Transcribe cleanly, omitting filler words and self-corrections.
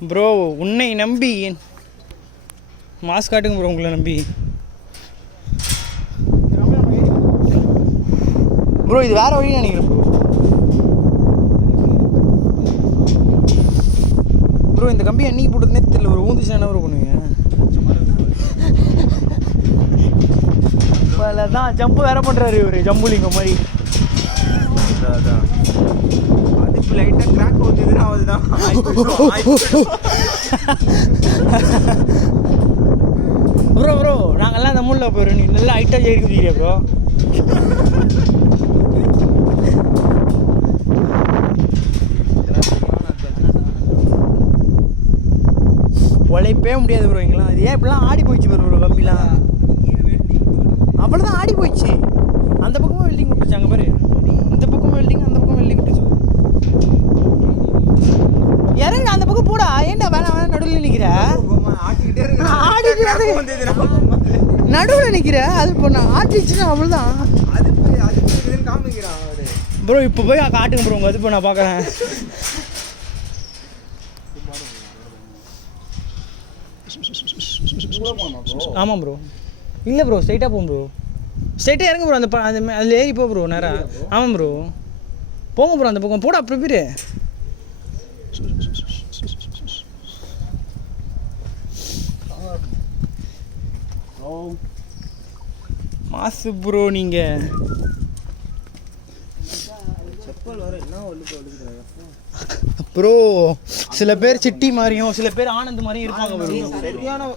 Bro உன்னை நம்பி mask காட்டுங்க ப்ரோ, உங்களை நம்பி. ப்ரோ இது வேறு வழி நினைக்கிறேன் ப்ரோ. இந்த கம்பி அன்னைக்கு போட்டதுனே தெரியல ப்ரோ. ஊந்துச்சுன்னா என்ன ப்ரோ பண்ணுவீங்க? தான் ஜம்பு வேற பண்ணுறாரு இவர், ஜம்புலிங்க மாதிரி. அதான் அது இப்போ லைட்டாக கிராக் ஊற்றுதுன்னா அதுதான். ப்ரோ ப்ரோ நாங்கள்லாம் அந்த மூலில் போயிடும். நீ நல்லா ஹைட்டாக ஜெயிக்க குதிக்கிறியா ப்ரோ? உழைப்பே முடியாது ப்ரோ எங்களாம். அது ஏன் இப்படிலாம் ஆடி போயிடுச்சு ப்ரோ கம்பிலாம். அவ்வளோதான் ஆடி போயிடுச்சு. அந்த பக்கமும் வெல்டிங் விட்டுச்சு, அங்கே பாரு. இந்த பக்கமும் வெல்டிங், அந்த பக்கம் வெல்டிங் விட்டுச்சு. இறங்க அந்த பக்கம் போடா. ஏன்டா வேணாம் நடுவில் நிற்கிற? நடுவில் நிற்கிற. அது இப்போ நான் ஆட்டிச்சுன்னா அவ்வளோதான் ப்ரோ. இப்போ போய் காட்டுங்க ப்ரோ உங்கள். அது இப்போ நான் பார்க்குறேன். ஆமாம் ப்ரோ. இல்லை ப்ரோ ஸ்ட்ரைட்டாக போகும் ப்ரோ. ஸ்ட்ரைட்டாக இறங்க ப்ரோ. அந்த அதில் ஏறி போ ப்ரோ நேராக. ஆமாம் ப்ரோ போங்க ப்ரோ அந்த பக்கம் போடா. அப்படி பேர் மாசு ப்ரோ நீங்கள். ப்ரோ சில பேர் சிட்டி மாதிரியும் சில பேர் ஆனந்த் மாதிரியும் இருப்பாங்க ப்ரோ. சரியான